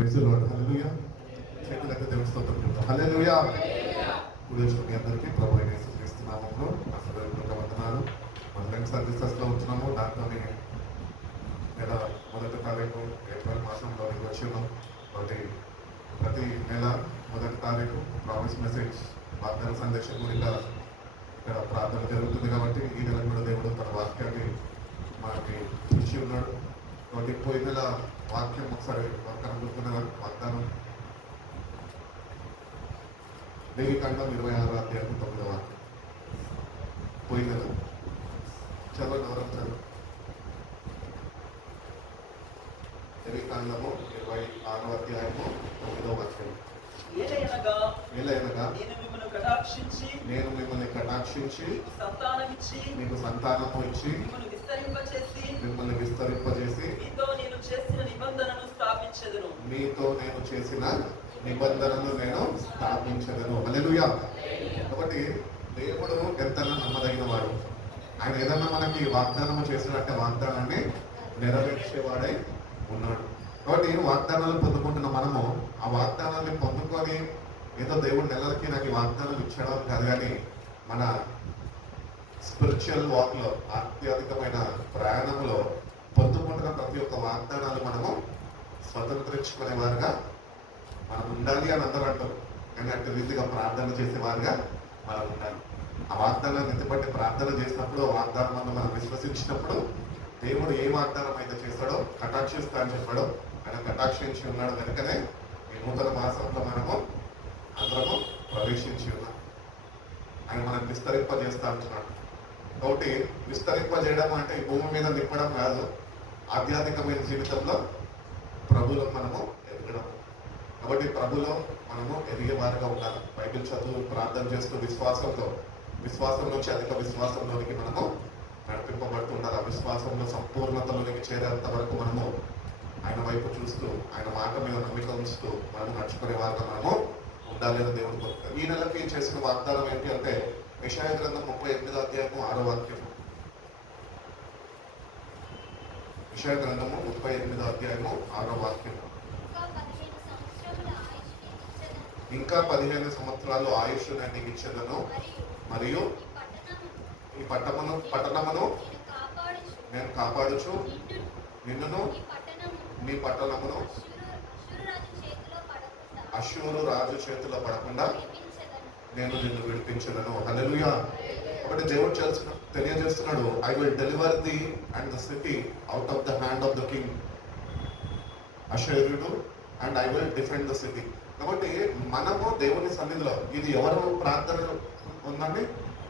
Praise the lord. హల్లెలూయా. చేతులెత్తి దేవుని స్తోత్రం చెప్తాం. హల్లెలూయా. ఉదయం మీ అందరికీ ప్రభు అయిన యేసుక్రీస్తు నామములో నా హృదయపూర్వక వందనాలు. ఆన్లైన్ సర్వీసెస్లో ఉంటున్నాము. దాంట్లోని నెల 1వ తారీఖు ఏప్రిల్ మాసంలోనికి వచ్చినాం. కాబట్టి ప్రతి నెల 1వ తారీఖు ప్రామిస్ మెసేజ్ వాగ్దాన సందేశం గురించి ఇక్కడ ప్రార్థన జరుగుతుంది. కాబట్టి ఈ నెల కూడా దేవుడు తన వాక్యాన్ని మనకి ఇచ్చి ఉన్నాడు. కాబట్టి పోయిన నెల వాక్యం ఒకసారి కనుగొంటున్న వాగ్దానం లేవికాండం 26వ అధ్యాయం 9వ వాక్యం. పోయిన నెల చదవండి, ఎవరైనా చదువు. లేవికాండము 26వ అధ్యాయము 9వ వాక్యం. ఏలయనగా నేను మిమ్మల్ని కటాక్షించి మీకు సంతానము ఇచ్చి మిమ్మల్ని విస్తరింపజేసి మీతో నేను చేసిన నిబంధనను నేను స్థాపించదను. హల్లెలూయా. కాబట్టి దేవుడు ఎంతైనా నమ్మదగిన వాడు. ఆయన ఏదన్నా మనకి వాగ్దానము చేసినట్టే వాగ్దానాన్ని నెరవేర్చేవాడై ఉన్నాడు. కాబట్టి వాగ్దానాలు పొందుకుంటున్న మనము ఆ వాగ్దానాన్ని పొందుకొని ఏదో దేవుడు నెలలకి నాకు ఈ వాగ్దానం ఇచ్చడం కాదు, కానీ మన స్పిరిచువల్ వాక్లో ఆధ్యాత్మికమైన ప్రయాణంలో పొందుకుంటున్న ప్రతి ఒక్క వాగ్దానాలు మనము స్వతంత్రించుకునే వారుగా మనం ఉండాలి అని అందరూ అంటారు. కానీ అటు రీతిగా ప్రార్థన చేసేవారుగా మనం ఉండాలి. ఆ వాగ్దానాన్ని ఎత్తిపట్టి ప్రార్థన చేసినప్పుడు ఆ వాగ్దానం మనం విశ్వసించినప్పుడు దేవుడు ఏ వాగ్దానం అయితే చేస్తాడో కటాక్షిస్తా అని చెప్పాడో ఆయన కటాక్షించి ఉన్నాడు. కనుకనే ఈ నూతన మాసంలో మనము అందరము ప్రవేశించి ఉన్నాం. ఆయన మనం విస్తరింపజేస్తా అంటున్నాడు. కాబట్టి విస్తరింపజేయడం అంటే ఈ భూమి మీద నింపడం కాదు, ఆధ్యాత్మికమైన జీవితంలో ప్రభులో మనము ఎదగడం. కాబట్టి ప్రభులో మనము ఎదిగే వారిగా ఉండాలి. బైబిల్ చదువు, ప్రార్థన చేస్తూ విశ్వాసం నుంచి అధిక విశ్వాసంలోనికి మనము నడిపింపబడుతూ ఉండాలి. ఆ విశ్వాసంలో సంపూర్ణతలోనికి చేరేంత వరకు మనము ఆయన వైపు చూస్తూ ఆయన మాట మీద నమ్మిక ఉంచుతూ మనము నడుచుకునే వారిగా మనము ఉండాలి అని దేవుడు కోరుతారు. ఈ నెలకి చేసిన వాగ్దానం ఏంటి అంటే యెషయా గ్రంథం 38వ అధ్యాయము 6వ వాక్యం. యెషయా గ్రంథము 38వ అధ్యాయము 6వ వాక్యం. ఇంకా 15 సంవత్సరాలు ఆయుష్ నేను నీకు ఇచ్చేదను, మరియు ఈ పట్టణమును నేను కాపాడుచు నిన్నును నీ పట్టణమును అష్షూరు రాజు చేతిలో పడకుండా నేను నిన్ను విడిపించదను. హల్లెలూయా. కాబట్టి దేవుడు తెలియజేస్తున్నాడు, I will deliver the and the city out of the hand of the king అష్షూరుడు and I will defend the city. కాబట్టి మనము దేవుని సన్నిధిలో, ఇది ఎవరు ప్రార్థన ఉందండి?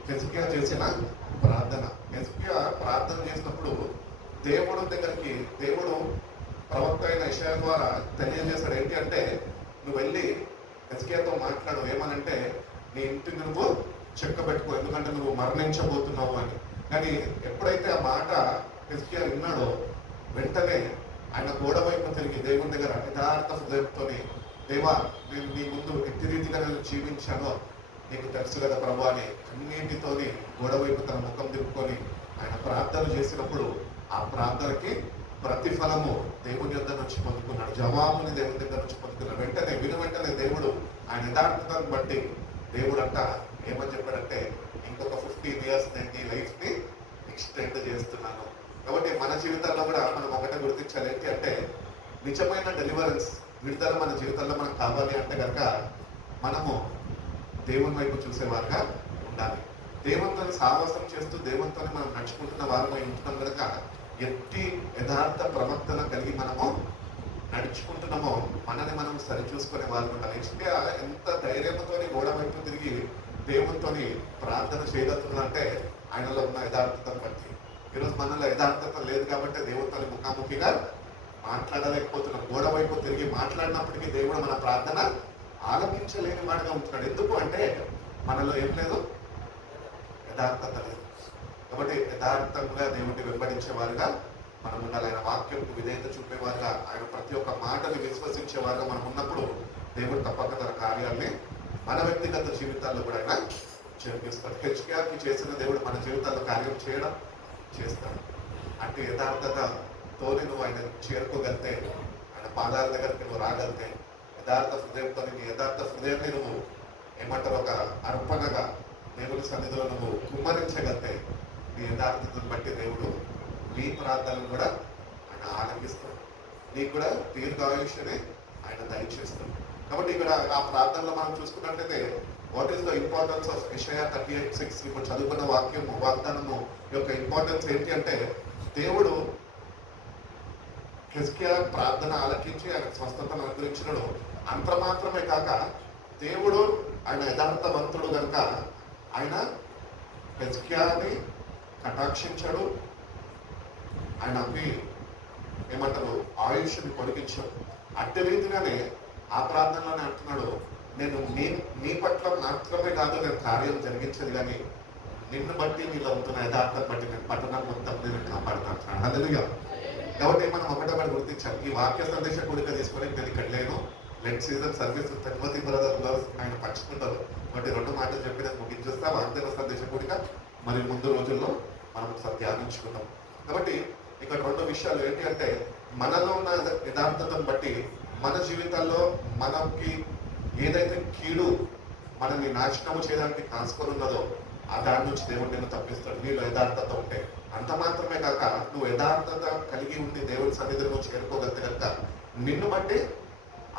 హెజ్కియా చేసిన ప్రార్థన. హెజ్కియా ప్రార్థన చేసినప్పుడు దేవుడు దగ్గరికి దేవుడు ప్రవక్త అయిన యెషయా ద్వారా తెలియజేశాడు. ఏంటి అంటే నువ్వు వెళ్ళి హెజ్కియాతో మాట్లాడు. ఏమనంటే నీ ఇంటిని నువ్వు చెక్కబెట్టుకో, ఎందుకంటే నువ్వు మరణించబోతున్నావు అని. కానీ ఎప్పుడైతే ఆ మాట హెజ్కియా విన్నాడో వెంటనే ఆయన గోడ వైపు తిరిగి దేవుని దగ్గర యథార్థ హృదయంతో, దేవా నేను నీ ముందు ఎట్టి రీతిగా నేను జీవించానో నీకు తెలుసు కదా ప్రభు అని అన్నింటితోని గోడ వైపు తన ముఖం తిప్పుకొని ఆయన ప్రార్థన చేసినప్పుడు ఆ ప్రార్థనకి ప్రతిఫలము దేవుని యొద్ద నుంచి పొందుకున్నాడు. జవాబుని దేవుని దగ్గర నుంచి పొందుకున్నాడు. వెంటనే దేవుడు ఆయన యథార్థతను బట్టి దేవుడు అంట ఏమని చెప్పాడంటే ఇంకొక 15 years నేను నీ లైఫ్ ని ఎక్స్టెండ్ చేస్తున్నాను. కాబట్టి మన జీవితాల్లో కూడా మనం ఒకటే గుర్తించాలి. ఏంటి అంటే నిజమైన డెలివరెన్స్, విడుదల మన జీవితంలో మనకు కావాలి అంటే కనుక మనము దేవుని వైపు చూసేవారుగా ఉండాలి. దేవునితో సావాసం చేస్తూ దేవునితో మనం నడుచుకుంటున్న వారమై ఉంటున్నాం కనుక ఎట్టి యథార్థ ప్రవర్తన కలిగి మనము నడుచుకుంటున్నామో మనని మనం సరిచూసుకునే వారు ఉండాలి. హెజ్కియా ఎంత ధైర్యంతో గోడ వైపు తిరిగి దేవునితో ప్రార్థన చేయగలుగుతున్నాడంటే ఆయనలో ఉన్న యథార్థతను బట్టి. ఈరోజు మనలో యథార్థత లేదు కాబట్టి దేవునితో ముఖాముఖిగా మాట్లాడలేకపోతున్నాం. గోడ వైపు తిరిగి మాట్లాడినప్పటికీ దేవుడు మన ప్రార్థన ఆలకించలేని వాడిగా ఉంటున్నాడు. ఎందుకు అంటే మనలో ఏం లేదు, యథార్థత లేదు. కాబట్టి యథార్థంగా దేవుడిని వెంబడించేవారుగా మనం ఉండాలి. ఆయన వాక్యంకు విధేయత చూపేవారుగా, ఆయన ప్రతి ఒక్క మాటని విశ్వసించేవారుగా మనం ఉన్నప్పుడు దేవుడు తప్పక తన కార్యాన్ని మన వ్యక్తిగత జీవితాల్లో కూడా ఆయన జరిపిస్తాడు. హెజ్కియాకి చేసిన దేవుడు మన జీవితాల్లో కార్యం చేస్తాడు. అంటే యథార్థతతోనే నువ్వు ఆయన చేరుకోగలితే ఆయన పాదాల దగ్గరికి నువ్వు రాగలితే, యథార్థ హృదయంతో నీ యథార్థ హృదయాన్ని నువ్వు ఏమంటారు ఒక అర్పణగా దేవుని సన్నిధిలో నువ్వు కుమ్మరించగలితే, నీ యథార్థతను బట్టి దేవుడు నీ ప్రార్థనలు కూడా ఆయన ఆలకిస్తాడు. నీకు కూడా దీర్ఘాయుష్యనే ఆయన దయచేస్తాడు. కాబట్టి ఇక్కడ ఆ ప్రార్థనలో మనం చూసుకున్నట్లయితే what is the importance of యెషయా 38:6 ఇప్పుడు చదువుకున్న వాగ్దానము యొక్క ఇంపార్టెన్స్ ఏంటి అంటే, దేవుడు హిజ్కియా ప్రార్థన ఆలకించి ఆయన స్వస్థతను అనుగ్రహించినడు. అంత మాత్రమే కాక దేవుడు ఆయన యథార్థవంతుడు కనుక ఆయన హిజ్కియాని కటాక్షించాడు. ఆయన ఏమంటారు ఆయుష్ని పొడిగించాడు. అట్టి రీతిగానే ఆ ప్రార్థనలోనే అంటున్నాడు, నేను నీ పట్ల మాత్రమే కాదు నేను కార్యం జరిగించేది, కానీ నిన్ను బట్టి నీలో ఉంటున్న యథార్థం బట్టి నేను పట్టణం మొత్తం నేను కాపాడుతాను. హల్లెలూయా. కాబట్టి మనం ఒకటొకటి గుర్తించాలి. ఈ వాక్య సందేశ కూడిక తీసుకొని నేను ఇక్కడ లేను, let season service Tirupati brother ఆయన పంచుకుంటారు. కాబట్టి 2 మాటలు చెప్పి నేను ముగించేస్తా. వాగ్దాన సందేశ కూడిక మరి ముందు రోజుల్లో మనం ఒకసారి ధ్యానించుకుందాం. కాబట్టి ఇక్కడ 2 విషయాలు ఏంటి అంటే, మనలో ఉన్న యథార్థతను బట్టి మన జీవితాల్లో మనకి ఏదైతే కీడు మనల్ని నాశనము చేయడానికి కాసుకొని ఉన్నదో ఆ దాని నుంచి దేవుడు నిన్ను తప్పిస్తాడు, నీలో యథార్థత ఉంటే. అంత మాత్రమే కాక నువ్వు యథార్థత కలిగి ఉండి దేవుడి సన్నిధిలో నువ్వు చేరుకోగలితే కనుక నిన్ను బట్టి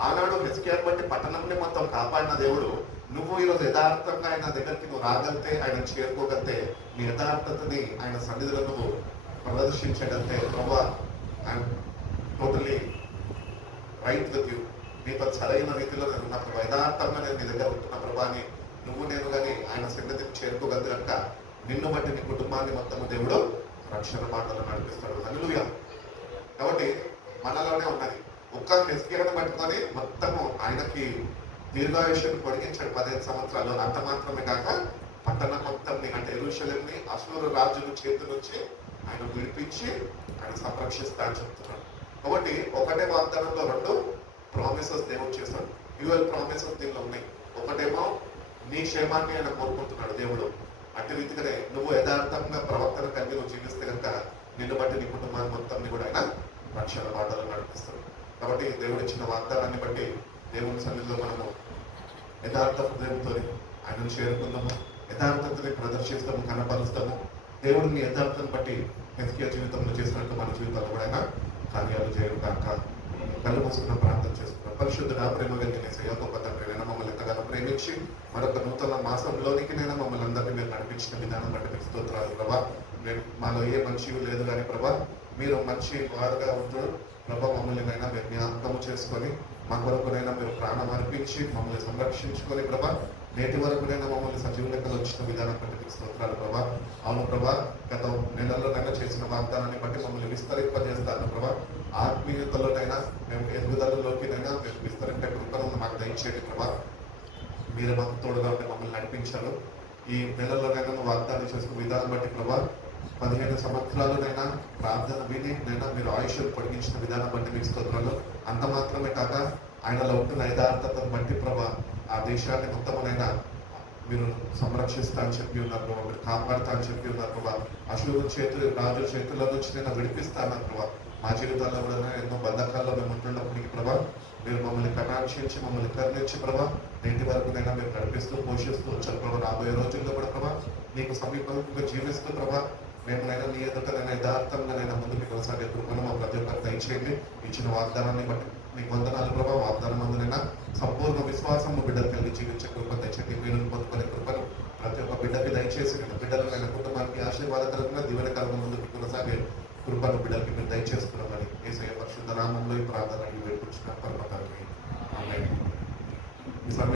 ఆనాడు హిజ్కియాని బట్టి పట్టణంని మొత్తం కాపాడిన దేవుడు, నువ్వు ఈరోజు యథార్థంగా ఆయన దగ్గరికి నువ్వు రాగలితే, ఆయన చేరుకోగలితే, నీ యథార్థతని ఆయన సన్నిధిలో నువ్వు ప్రదర్శించగలితే, ప్రభా I'm totally right with you, నీతో సరైన రీతిలో నేను ఉన్న ప్రభా, యథార్థంగా నేను నీ దగ్గర ఉంటున్న ప్రభాని నువ్వు నేను కానీ ఆయన సన్నిధికి చేరుకోగలితే కనుక నిన్ను బట్టి నీ కుటుంబాన్ని మొత్తము దేవుడు రక్షణ మాటలు నడిపిస్తాడు. హల్లెలూయా. కాబట్టి మనలోనే ఉన్నది. ఒక్క హిజ్కియాని పట్టుకొని మొత్తము ఆయనకి దీర్ఘాయుష్యాన్ని పొడిగించాడు 15 సంవత్సరాలు. అంత మాత్రమే కాక పట్టణం మొత్తంని అంటే యెరూషలేముని అష్షూరు రాజుల చేతి నుంచి ఆయన విడిపించి ఆయన సంరక్షిస్తా అని చెప్తున్నాడు. కాబట్టి ఒకటే వాగ్దానంలో 2 ప్రామిసెస్ దేవుడు చేస్తాడు. డ్యూయల్ ప్రామిసెస్ దీనిలో ఉన్నాయి. ఒకటేమో నీ క్షేమాన్ని ఆయన కోరుకుంటున్నాడు దేవుడు. అట్టి రీతిగానే నువ్వు యథార్థంగా ప్రవర్తన కలిగి నువ్వు జీవిస్తే కనుక నిన్ను బట్టి నీ కుటుంబాన్ని మొత్తాన్ని కూడా ఆయన రక్షణ బాటలు నడిపిస్తాడు. కాబట్టి దేవుడు ఇచ్చిన వాగ్దానాన్ని బట్టి దేవుని సన్నిధిలో మనము యథార్థ హృదయంతో ఆయనను చేరుకుందాము, యథార్థతని ప్రదర్శిస్తాము, కనపరుస్తాము. దేవుడిని యథార్థను బట్టి హిజ్కియా జీవితంలో చేసినట్టు మన జీవితంలో కూడా ఆయన కార్యాలు చేయడం కాక కళ్ళు మూసుకున్న ప్రార్థన చేసుకున్నాం. పరిశుద్ధుడా, ప్రేమ కలిగిన యేసయ్యా, గొప్ప తండ్రినైనా మమ్మల్ని ఎంతగానో ప్రేమించి మరొక నూతన మాసంలోనికి నైనా మమ్మల్ని అందరినీ మీరు నడిపించిన విధానం బట్టి మీకు స్తోత్రాలు ప్రభా. మాలో ఏ మంచి లేదు కానీ ప్రభా, మీరు మంచి వారుగా ఉంటూ ప్రభా మమ్మల్ని నైనా మీరు జ్ఞాపకం చేసుకొని మా కొరకునైనా మీరు ప్రాణం అర్పించి మమ్మల్ని సంరక్షించుకొని ప్రభా, నేటి వరకునైనా మమ్మల్ని సజీవ లెక్కలు వచ్చిన విధానం బట్టి మీకు స్తోత్రాలు ప్రభా. అవును ప్రభా, గత నెలల్లోనైనా చేసిన వాగ్దానాన్ని బట్టి మమ్మల్ని విస్తరింపజేస్తాను ప్రభా. ఆత్మీయతలోనైనా మేము ఎదుగుదలలోకినైనా మేము విస్తరించే కృపను మాకు దయచేయండి ప్రభా. మీరు మాకు తోడుగా ఉంటే మమ్మల్ని నడిపించారు. ఈ నెలలోనైనా వాగ్దానం చేసుకున్న విధానం బట్టి ప్రభా 15 సంవత్సరాలనైనా ప్రార్థన విని నైనా మీరు ఆయుష్యం పొడిగించిన విధానం బట్టి మీకు స్తోత్రాలు. అంత మాత్రమే కాక ఆయనలో ఉంటున్న యథార్థతను బట్టి ప్రభా ఆ దేశాన్ని మొత్తమునైనా మీరు సంరక్షిస్తా అని చెప్పి ఉన్నారు ప్రభా, మీరు కాపాడుతా అని చెప్పి ఉన్నారు ప్రభా. అశూరు రాజుల చేతుల్లో నుంచి నేను విడిపిస్తా అన్నారు ప్రభా. మా జీవితాల్లో కూడా ఎన్నో బంధకాల్లో మేము ఉంటున్నప్పటికీ ప్రభా మీరు మమ్మల్ని కటాక్షించి మమ్మల్ని కరుణించి ప్రభా నేటి వరకునైనా మీరు నడిపిస్తూ పోషిస్తూ వచ్చారు ప్రభా. రాబోయే రోజుల్లో కూడా ప్రభా నీకు సమీపంగా జీవిస్తూ ప్రభా మేమునైనా నీ ఎదుటనైనా యథార్థంగానైనా ముందుకు కొనసాగే కృపను మా ప్రతి ఒక్కరు దయచేయండి. ఇచ్చిన వాగ్దానాన్ని బట్టి మీకు వందనాలు ప్రభా. వాగ్దానం అందునైనా సంపూర్ణ విశ్వాసం బిడ్డలు కలిగి జీవించే కృప దయచేయండి. మీరు పొందుకునే కృపను ప్రతి ఒక్క బిడ్డకి దయచేసి బిడ్డలైన కుటుంబానికి ఆశీర్వాదకరంగా దీవెనకరంగా ముందుకు కొనసాగే కృపను బిడ్డలకి మీరు దయచేస్తున్నామని యేసయ్య పరిశుద్ధ నామములో ఈ ప్రార్థన వేడుకుంటున్నాం పరమ తండ్రి. ఆమేన్.